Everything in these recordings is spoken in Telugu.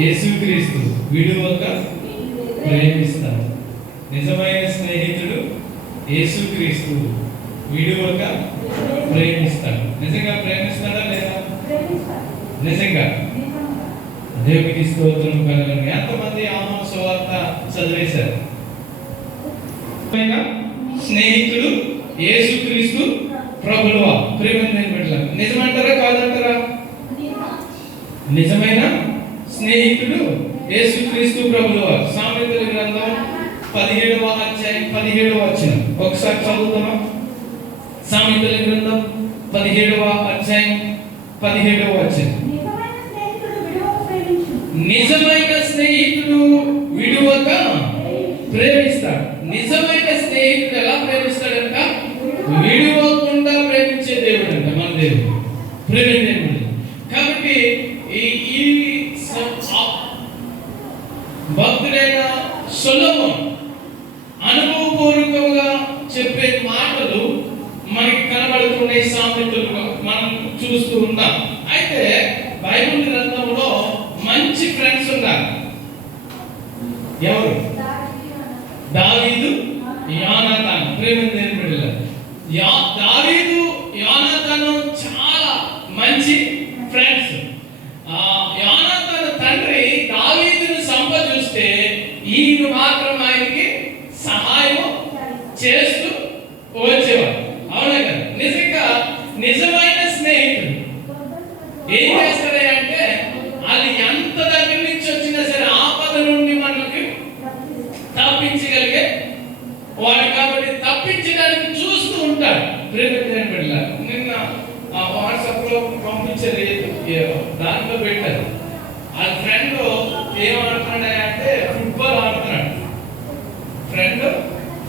యేసుక్రీస్తు విడువక ప్రేమిస్తాడు. నిజమైన స్నేహితుడు యేసుక్రీస్తు విడువక ప్రేమిస్తాడు. నిజంగా ప్రేమిస్తాడా లేదా? నిజంగా. దేవునికి స్తోత్రం కలుగును. ఎంతమంది యోహాను సువార్త చదివేశారు? స్నేహితుడు యేసుక్రీస్తు ప్రభువా. ప్రేమైన బిడ్డలారా, నిజమంటారా కాదంటారా? నిజమైన స్నేహితుడు యేసుక్రీస్తు ప్రభువా. సామెతల గ్రంథం 17వ అధ్యాయం 17వ వచనం ఒకసారి చదువుతామా? సామెతల గ్రంథం 17వ అధ్యాయం 17వ వచనం. నిజమైన స్నేహితుడు విడువక ప్రేమిస్తాడు. నిజమైన స్నేహితుడు ఎలా ప్రేమిస్తాడంట? విడువకుండా ప్రేమించే దేవుడు అంట మన దేవుడు. ప్రేమించే కాబట్టి ఈ భక్తుడైన సొలొమోను అనుభవపూర్వకంగా చెప్పే మాటలు మనకి కనబడుతున్నాయి. సామెతలుగా మనం చూస్తూ ఉన్నాం. అయితే బైబిల్ గ్రంథంలో మంచి ఫ్రెండ్స్ ఉన్నారు. ఎవరు? దావీదు, యోనాతాను. ప్రేమించే బిడ్డలారా, దావీదు యోనాతాను చాలా మంచి ఫ్రెండ్స్. యోనాతాను తండ్రి దావీదును సంపదూస్తే ఈయన మాత్రం ఆయనకి సహాయం చేస్తూ వచ్చేవాడు. అవునా కదా? నిజంగా నిజమైన స్నేహితుడు ఏం చేస్తాడంటే అది ఎంత దగ్గర నుంచి వచ్చినా సరే ఆపద నుండి మనకి తప్పించగలిగే వాడు. కాబట్టి తప్పించడానికి చూస్తూ ఉంటాడు. ప్రేమించని బిడ్డలారా, నిన్న వాట్సాప్ లో పంపించారు, దాంట్లో పెట్టారు. ఆ ఫ్రెండ్ ఏమంటున్నాడంటే ఫుట్బాల్ ఆడుతున్నాడు. ఫ్రెండ్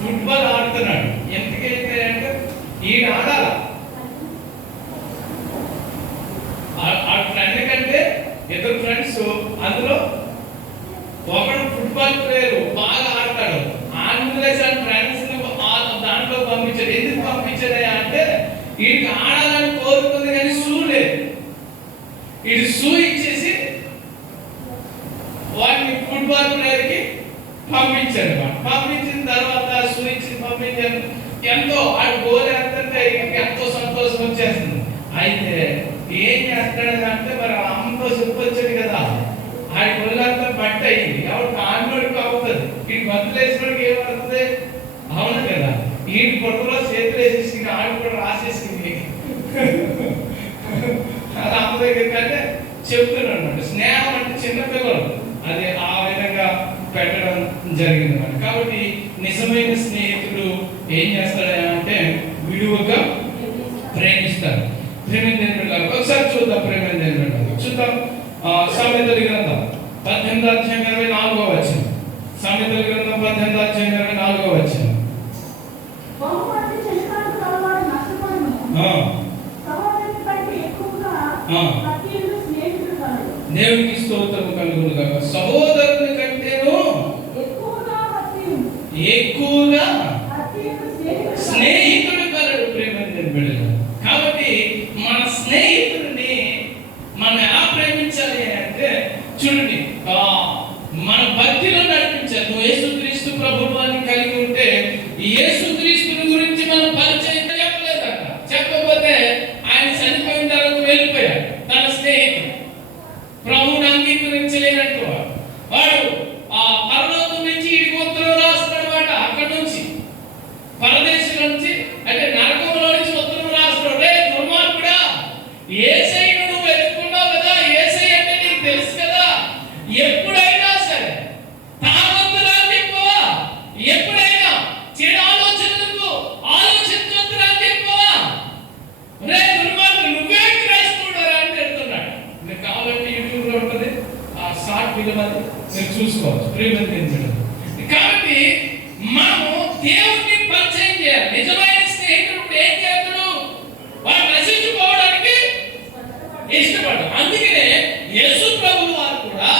ఫుట్బాల్ ఆడుతున్నాడు. ఎందుకైతే అంటే ఈయన ఆడాల. ఆ ఫ్రెండ్ కంటే ఇద్దరు ఫ్రెండ్స్, అందులో ఒకడు ఫుట్బాల్ ప్లేయర్ బాగా ఆడతాడు. ఆంధ్రదేశ్ ఫ్రెండ్స్ దాంట్లో పంపించాడు. ఎందుకు పంపించాడు అంటే వీడికి ఆడాలని కోరుకుంది కానీ షూ లేదు. వీడి షూ ఇచ్చేసి వాడిని ఫుట్బాల్ ప్లేయర్ కి పంపించాడు. పంపించిన తర్వాత షూ ఇచ్చి పంపించాను. ఎంతో ఆడు గోల్ వేస్తుంటే ఎంతో సంతోషం వచ్చేస్తుంది. అయితే ఏం చేస్తాడంటే మరి అమ్మతో చెప్పొచ్చాడు కదా, ఆడి గొల్లంతా బట్ట అయింది. ఎవరు కాన్లోడికి అవుతుంది, వీడి బతులు వేసినోడికి ఏమవుతుంది? అవును కదా? వీడి పొట్టలో చేతులు వేసేసి ఆడు కూడా రాసేసింది. అలా అమ్మ దగ్గర కంటే చెప్తున్నాడు. స్నేహం అంటే చిన్నపిల్లలు అది ఆ విధంగా పెట్టడం జరిగింది అన్నమాట. కాబట్టి నిజమైన స్నేహితుడు ఏం చేస్తాడంటే విడువగా ప్రేమిస్తాడు. ప్రేమించే ఒకసారి చూద్దాం. ప్రేమించే చూద్దాం. సామెతల గ్రంథం 18వ అధ్యాయం 24వ వచనం. సామెతల గ్రంథం 18వ అధ్యాయం 24వ వచనం. దేవునికి స్తోత్రం కలుగును గాక. సహోదరుని కంటేను ఎక్కువగా స్నేహితుడు కలడు. ప్రేమించే బిడ్డలు. కాబట్టి మన స్నేహితుడిని మనం ఎలా ప్రేమించాలి అంటే చూడండి, మన భక్తిలో నడిపించాలి. నువ్వు యేసుక్రీస్తు ప్రభుత్వాన్ని కలిగి ఉంటే యేసుక్రీస్తుని గురించి మనం పరిచయం చెప్పలేదట. చెప్పకపోతే ఆయన చనిపోయిన తర్వాత వెళ్ళిపోయాడు. తన స్నేహితుడు ప్రభువుని అంగీకరించలేనట్టు వాడు పరలోకం నుంచి ఇడికి ఉత్తరం రాస్తున్నాడు వాట. అక్కడ నుంచి పరదేశం నుంచి అంటే నరకంలో నుంచి ఉత్తరం రాస్తున్నాడు. రే దుర్మార్గుడా, యేసయ్యను నువ్వు వెతుకున్నావు కదా, యేసయ్య అంటే నీకు తెలుసు కదా, ఎప్పుడైనా సరే తాగొద్దురాని చెప్పవా? ఎప్పుడైనా చెడు ఆలోచనలకు ఆలోచించొద్దురాని చెప్పవా? రే దుర్మార్గుడు, నువ్వే క్రైస్తవుడరా అని చెప్తున్నాడు. మీకు కావాలంటే యూట్యూబ్ లో ఉంటుంది, ఆ షార్ట్ ఫిల్మ్ అది మీరు చూసుకోవచ్చు. ప్రేమించడం. కాబట్టి మనము దేవుణ్ణి పరిచయం చేయాలి. నిజమైన స్నేహితుడు ఏం చేస్తాడు? వాడు నశించుకోవడానికి ఇష్టపడ్డాడు. అందుకనే యేసు ప్రభువు వారు కూడా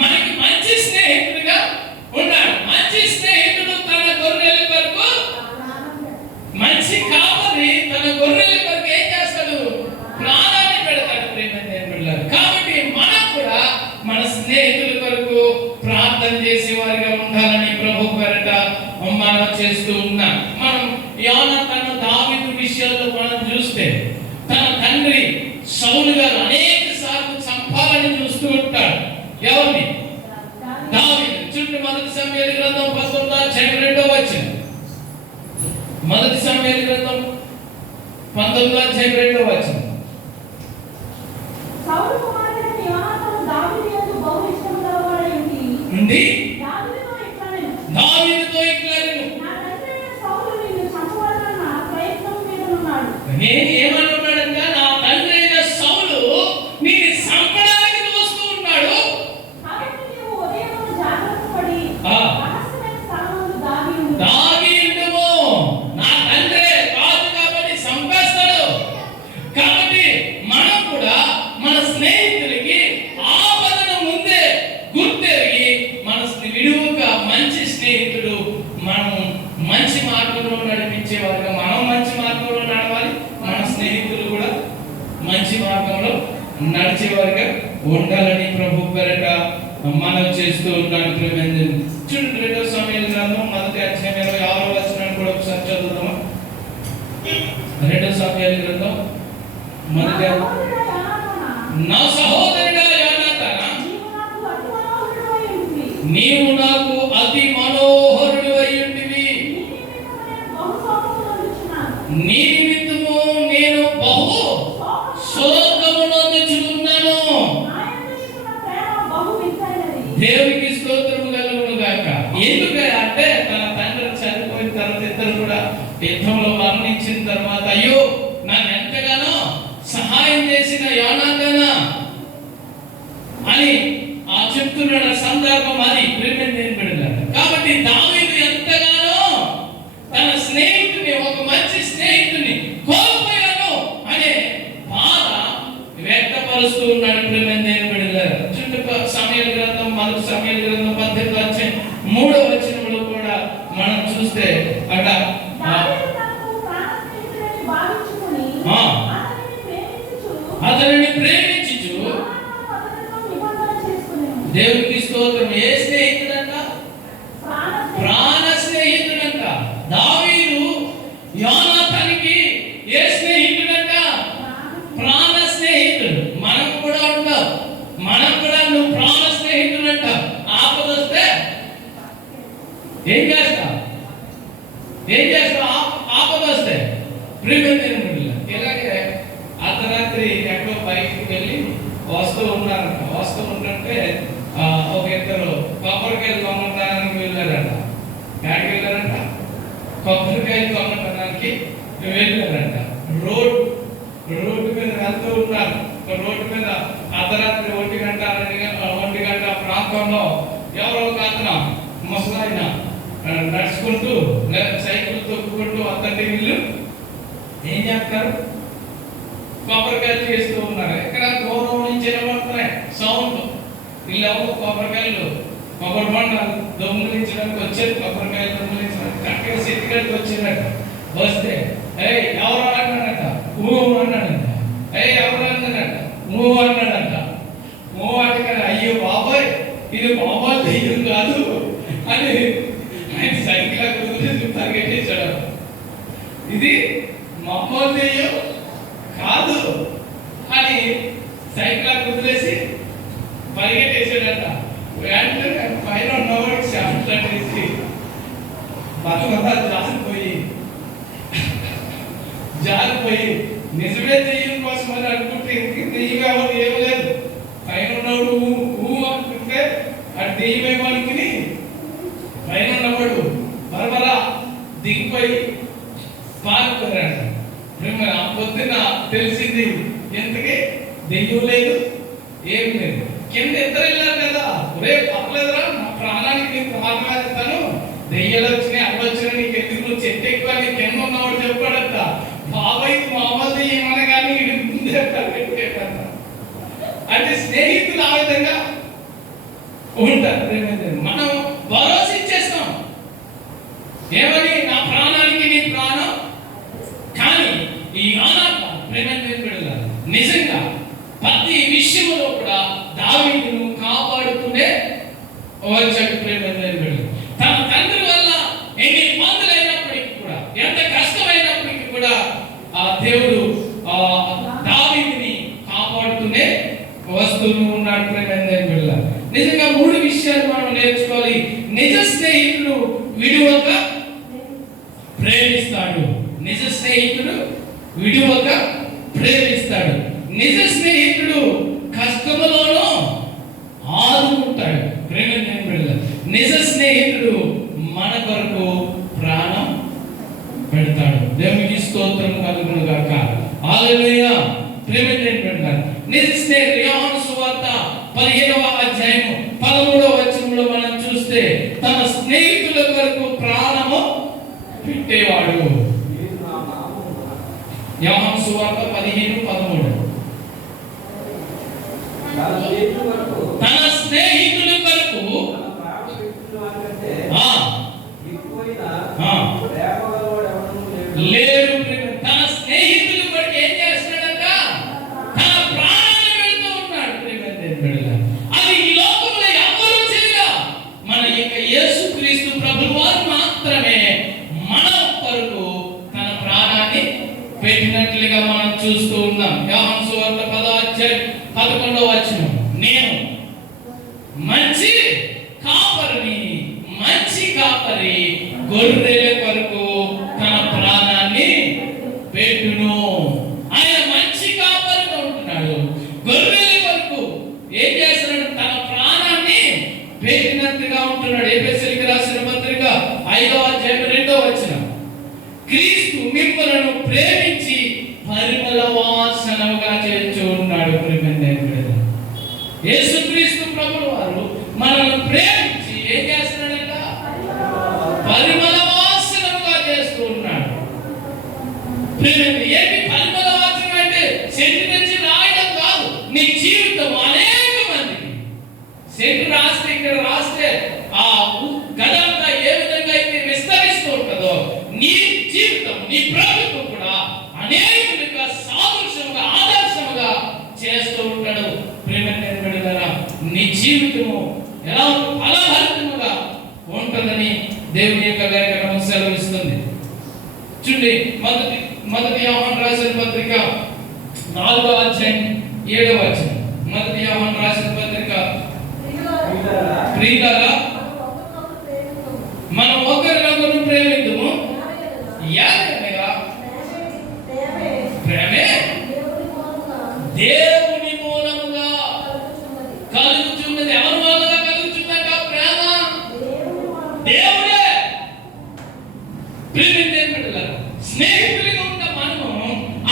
మనకి మంచి స్నేహితుడిగా ఉన్నాడు. మంచి స్నేహితుడు తన గొర్రెల కొరకు, మంచి కాపరి తన గొర్రెల కొరకు ఏం చేస్తాడు? ప్రాణాన్ని పెడతాడు. ప్రేమ. కాబట్టి మనం కూడా మన స్నేహితుల కొరకు ప్రార్థన చేసేవారిగా ఉండాలని ప్రభు పేరట మనం చేస్తూ ఉన్నాం. మనం యోనాతాను దావీదు విషయాల్లో మనం చూస్తే తన తండ్రి సౌలు గారు అనేక సార్లు చంపాలని చూస్తూ ఉంటాడు. ఎవరిని? దావీదు. చూడండి, మొదటి సమూయేలు గ్రంథం 19:2 వచనం. మొదటి సమూయేలు గ్రంథం 19:2 వచనం. సౌలు కుమారుడైన యోనాతాను దావీదు యందు బహు ఇష్టము గలవాడై ఉండి దావీదుతో ఇట్లనెను, నా తండ్రి అయిన సౌలు నిన్ను చంపవలెనన్న ప్రయత్నం మీదనున్నాడు. నేను ఏమనున్నాడంటే, నా తండ్రి అయిన సౌలు నిన్ను చంపడానికి వస్తూ ఉన్నాడు. కాబట్టి నీవు ఉదయమున జాగ్రత్త పడి రహస్యమైన స్థలమందు దాగి ఉండుము. నా తండ్రి రాజు కాబట్టి చంపేస్తాడు. కాబట్టి మనం కూడా మన స్నేహితులకి ఆపదను ముందే గుర్తెరిగి మన విడువగా మంచి స్నేహితుడు మనం మంచి మార్గంలో నడిపించేవారుగా మనం మంచి మార్గంలో నడవాలి. మన స్నేహితులు కూడా మంచి మార్గంలో నడిచేవారుగా ఉండాలని ప్రభు పేరట మనం చేస్తూ ఉన్నాను. చూడండి, 2 సమూయేలు గ్రంథం 1:6 వచనాన్ని కూడా ఒకసారి చదువుదామా. 2 సమూయేలు గ్రంథం 1. నా సహోదరుడా యోనాతానా, నీవు నాకు అతి మనోహరుడు అయ్యుంటివి. నీ నిమిత్తము నేను బహు శోకమునందుచున్నాను. దేవునికి స్తోత్రము కలుగును గాక. ఎందుకంటే తన తండ్రి చనిపోయిన తర్వాత ఇద్దరు కూడా యుద్ధంలో మరణించిన తర్వాత, అయ్యో నాకు ఎంతగానో సహాయం చేసిన యోనాతానా అని చెప్తున్న సందర్భం అది. కాబట్టి దావీదు ఎంతగానో తన స్నేహితుని, ఒక మంచి స్నేహితుని కోల్పోయాను అనే బాధ వ్యక్తపరుస్తూ ఉన్నాడు. చుట్టూ సమూయేలు గ్రంథం 1 సమూయేలు గ్రంథం 18:3 వచనంలో కూడా మనం చూస్తే అట అతనిని ప్రేమించుచు దేవునికి స్తోత్రం. ఏ స్నేహితుడంట? ప్రాణ స్నేహితుడంట. దావీదు యోనాతానుకి ఏ స్నేహితుడంట? ప్రాణ స్నేహితుడు. మనం కూడా ఉంటాం. మనం కూడా నువ్వు ప్రాణ స్నేహితుడంట. ఆపద వస్తే ఏం చేస్తావు? ఆపద వస్తే ఇలాగే అర్ధరాత్రి ఎక్కడో బయటికి వెళ్ళి వస్తూ ఉంటుంటే ఒక ఇద్దరు కొబ్బరికాయలు కొమ్మటానికి వెళ్ళారంట. ఎక్కడికి వెళ్ళారంట? కొబ్బరికాయలు కొమ్మటానికి వెళ్ళారంట. రోడ్డు మీద వెళ్తూ ఉన్నారు. రోడ్డు మీద అర్ధరాత్రి 1 గంట ప్రాంతంలో ఎవరో ఒక అతను ముసలాయన నడుచుకుంటూ సైకిల్ తొక్కుకుంటూ అతని వీళ్ళు ఏం చేస్తారు? కొబ్బరికాయలు చేస్తూ ఉన్నారు. ఎక్కడ దూరం నుంచి వినబడుతున్నాయి సౌండ్. వీళ్ళు ఎవరు కొబ్బరి బండాలు దొంగిలించడానికి వచ్చారు. కొబ్బరికాయలు దొంగిలించడానికి కరెక్ట్గా సిద్ధిగడికి వచ్చినట్టు వస్తే ఎవరు అన్నాడట? అన్నాడంట. ఎవరు అన్నాడట? అన్నాడంట. అంటే అయ్యో బాబాయ్, ఇది మామూలు దెయ్యం కాదు అని ఆయన సైకిల్ కుదిరేసి పరిగెట్టేశాడు. ఇది మామూలు దెయ్యం కాదు అని సైకిల్ కుదిరేసి పరిగెట్టేసాడట. వెంటనే పైన ఉన్నవాడికి శాంతి బతుకంతా జారిపోయి నిజమే దెయ్యం కోసం అని అనుకుంటే దెయ్యం కావాలి ఏమీ లేదు. పైన ఉన్నవాడు అనుకుంటే అది దెయ్యమేమో అనుకుని పైన ఉన్నవాడు బరబరా దిగిపోయి పారిపోయాడు. పొద్దున్న తెలిసింది ఎంతకి దెయ్యం లేదు, ఏం లేదు. కింద ఇద్దరు వెళ్ళారు కదా, ఒరే పర్లేదురా, నా ప్రాణానికి నీకు ప్రాణం వేస్తాను, దెయ్యాలు వచ్చినాయి అవి వచ్చినాయి, నీకు ఎందుకు, నువ్వు చెట్టు ఎక్కువ, నీ కింద ఉన్నవాడు చెప్పాడట. బాబాయ్ మామూలు దెయ్యమని కానీ ముందే పెట్టేట. అంటే స్నేహితులు ఆ విధంగా ఉంటారు. మనం భరోసా ఇచ్చేస్తాం ఏమని, నా ప్రాణానికి నీ ప్రాణం. కానీ ఈ నిజంగా ప్రతి విషయంలో కూడా దావీదును కాపాడు నిజంగా 3 విషయాలు మనం నేర్చుకోవాలి. నిజ స్నేహితుడు విడువక ప్రేమిస్తాడు. నిజ స్నేహితుడు విడువక ప్రేమిస్తాడు. నిజ స్నేహితుడు కష్టములోనూ ఆదుకుంటాడు. నిజ స్నేహితుడు మన కొరకు ప్రాణం పెడతాడు. దేవునికి స్తోత్రం కలుగును గాక. హల్లెలూయా. ప్రేమించండి. నిజ స్నేహితుడు యోహాను సువార్త 15వ అధ్యాయము 13వ వచనంలో మనం చూస్తే తన స్నేహితుల కొరకు ప్రాణము పెట్టేవాడు. యోహాను సువార్త 15:13 తన స్నేహితుల కొరకు లేరు. తన స్నేహితుల కొరకు ఏం చేస్తున్నాడంట? తన ప్రాణాన్ని పెడుతూ ఉన్నాడు. అది ఈ లోకంలో ఎవరు చేయగా మన యొక్క యేసుక్రీస్తు ప్రభువారు మాత్రమే మన కొరకు తన ప్రాణాన్ని పెట్టినట్లుగా మనం చూస్తూ ఉన్నాం. యోహాను సువార్త 10వ అధ్యాయం 11వ వచనం, నేను మంచి కాపరిని, మంచి కాపరి గొర్రెల కొరకు తన ప్రాణాన్ని పెట్టును. ఆయన మంచి కాపరిగా ఉంటున్నాడు. గొర్రెల కొరకు ఏం చేస్తున్నాడు? తన ప్రాణాన్ని పెట్టినట్టుగా ఉంటున్నాడు. ఎఫెసీయులకు రాసిన పత్రిక 5వ అధ్యాయం 2వ వచనం, క్రీస్తు మిమ్మలను ప్రేమించి పరిమళ వాసనముగా చేస్తూ ఉన్నాడు. యేసుక్రీస్తు ప్రభువు వారు మనల్ని ప్రేమించి ఏం చేస్తున్నాడంట? పరిమళ వాసనముగా చేస్తూ ఉన్నాడు. ఏంటి పరిమళ వాసన అంటే? సెంటు నుంచి రాయడం కాదు. నీ జీవితం అనేక మందికి సెంటు రాస్తే, ఇక్కడ రాస్తే ఆ గదంతా ఏ విధంగా అయితే విస్తరిస్తూ ఉంటుందో నీ జీవితం, నీ ప్రభుత్వం కూడా అనేకులుగా సాదృశ్యముగా, ఆదర్శముగా చేస్తూ ఉంటాడు. ప్రేమగా నీ జీవితము ఎలా ఫలభరితముగా ఉంటుందని దేవుని యొక్క లేఖనం సెలవిస్తుంది. చూడండి, మొదటి యోహాను రాసిన పత్రిక 4వ అధ్యాయం 7వ వచనం. మొదటి యోహాను రాసిన పత్రిక, ప్రియులారా మనం ఒకరినొకరు ప్రేమిద్దుము. యాదనగా ప్రేమే దేవుని మూలముగా కలుగుచున్నది. ఎవరి మూలంగా కలుగుచున్నట ప్రేమ? దేవుడే. ప్రేమించేవారు స్నేహితులుగా ఉన్న మనము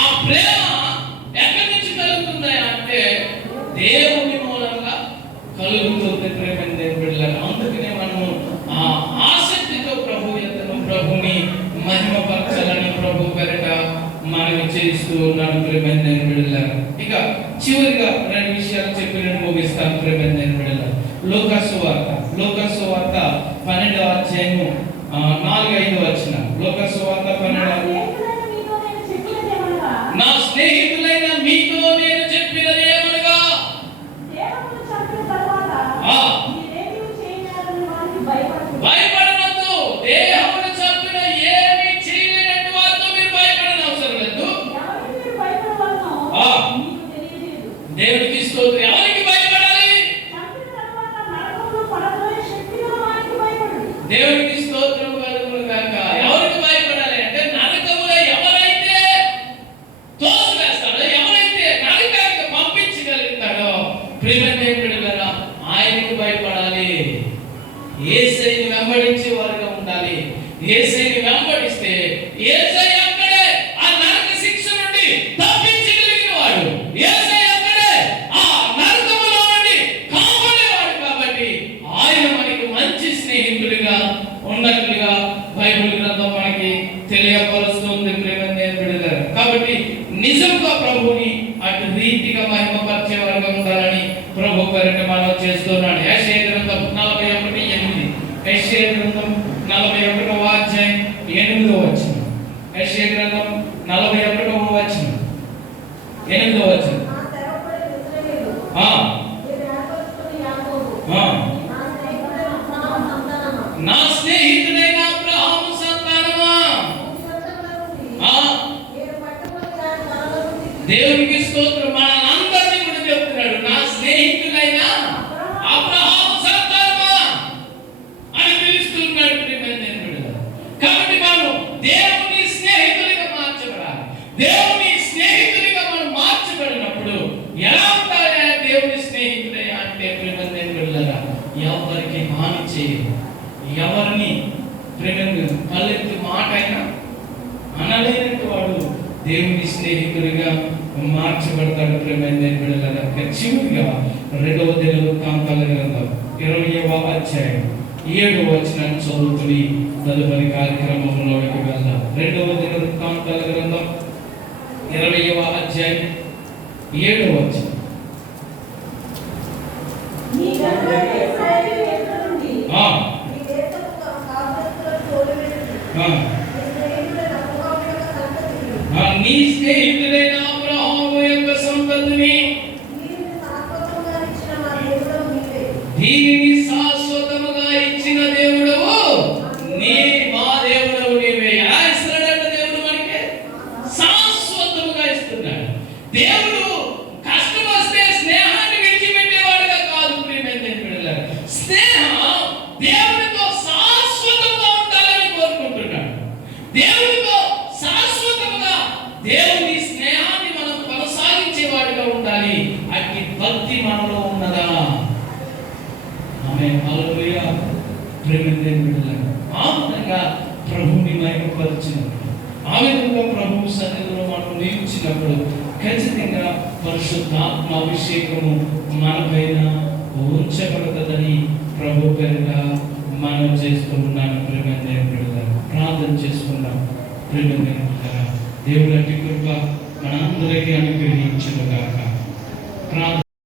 ఆ ప్రేమ ఎక్కడి నుంచి కలుగుతుంది అంటే దేవుని మూలంగా కలుగుతుంది. ప్రేమించేవారు అందుకనే మనము ఆ ఆసక్తితో ప్రభు ఎత్తను, ప్రభుని మహిమపరచాలని ప్రభు పేరిట మనం చేస్తూ ఉన్నాడు. ప్రేమించేవారు ఇక చివరిగా 2 విషయాలు చెప్పి నేను ముగిస్తాను. ప్రేమించేవారు లూకాసు వార్త 12వ అధ్యాయము 4-5 వచనం. లూకాసు వార్త 12. నా స్నేహితులైన మీతో నేను చెప్పినది ఏమనగా, భయపడవద్దు. దేహమును చంపిన ఏమీ చేయలేనట్టు వారితో మీరు భయపడని అవసరం లేదు. దేవునికి స్తోత్రం. ఎవరికి భయపడాలి? దేవునికి స్తోత్రం కలుగును గాక. ఎవరికి భయపడాలి అంటే నరకములో ఎవరైతే తోసివేస్తాడో, ఎవరైతే నరకానికి పంపించగలుగుతాడో ప్రియమైనవారా ఆయనకు భయపడాలి. యేసయ్యని వెంబడించే వారుగా ఉండాలి. యేసయ్యని వెంబడిస్తే యేసయ్య అక్కడే ఆ నరక శిక్ష నుండి తప్పించగలిగిన వాడు. యేసయ్య అక్కడే ఆ నరకములో నుండి కాపాడేవాడు. కాబట్టి ఆయన మనకి మంచి స్నేహితుడిగా ఉన్నట్లుగా బైబిల్ గ్రంథం మనకి తెలియపరుస్తుంది. ప్రేమించేవారు కాబట్టి నిజంగా ప్రభుని అటు రీతిగా మహిమపరిచే వారుగా ఉండాలని ప్రభు పేరిట మనం చేస్తున్నాడు. యెషయా గ్రంథం 41:8. యెషయా గ్రంథం 41వ అధ్యాయం 8వ వచనం. యెషయా గ్రంథం 41వ వచనం 8వ వచనం. నా స్నేహితుడైన అబ్రహాము సంతానమా. దేవునికి స్తోత్రం. మనందరినీ కూడా చెప్తున్నాడు, నా స్నేహితుడైన అబ్రహాము బిడ్డలారా ఎవరికి హాని చేయరు, ఎవరిని పల్లెత్తి మాట అయినా అనలేనట్టు వాడు దేవుని స్నేహితుడిగా మార్చబడతాడు. ప్రేమైన బిడ్డలారా చివరిగా 2వ దినవృత్తాంతాల గ్రంథం 20వ అధ్యాయం 7వ వచనాన్ని చదువుకుని తదుపరి కార్యక్రమంలోకి వెళ్దాం. 2వ దినవృత్తాంతాల గ్రంథం 20వ అధ్యాయం 7వ వచనం. నీ గర్భంలో ఇశ్రాయేలు ఎదుట నుండి నీ దేశపు కాపురస్తులను తోలివేసి నీ స్నేహితుడైన అబ్రహాము యొక్క సంతతిని దీనిని శాశ్వతముగా ఇచ్చిన దేవుడవు నీ మా దేవుడవు నీవే. ఎలా ఇస్తున్నాడంట దేవుడు? మనకి శాశ్వతముగా ఇస్తున్నాడు. దేవుడు కష్టం వస్తే స్నేహాన్ని విడిచిపెట్టేవాడుగా కాదు. స్నేహం దేవుడితో శాశ్వతంగా ఉండాలని కోరుకుంటున్నాడు. దేవుడితో శాశ్వతంగా దేవుని స్నేహాన్ని మనం కొనసాగించేవాడిగా ఉండాలి. అట్టి భక్తి మనలో ఉన్నదా? ఆమె హల్లెలూయా. ఆ విధంగా ప్రభుని మహిమపరిచినప్పుడు, ఆ విధంగా ప్రభు సన్నిధిలో మనం నిలిచినప్పుడు ఖచ్చితంగా పరిశుద్ధాత్మ అభిషేకము మనపైన ఉంచబడుతుందని ప్రభు పేరుట మనం చేస్తూ ఉన్నాను. ప్రార్థన చేసుకున్నాం. దేవుడి కృప మనందరికీ అనుగ్రహించును గాక. ప్రార్థన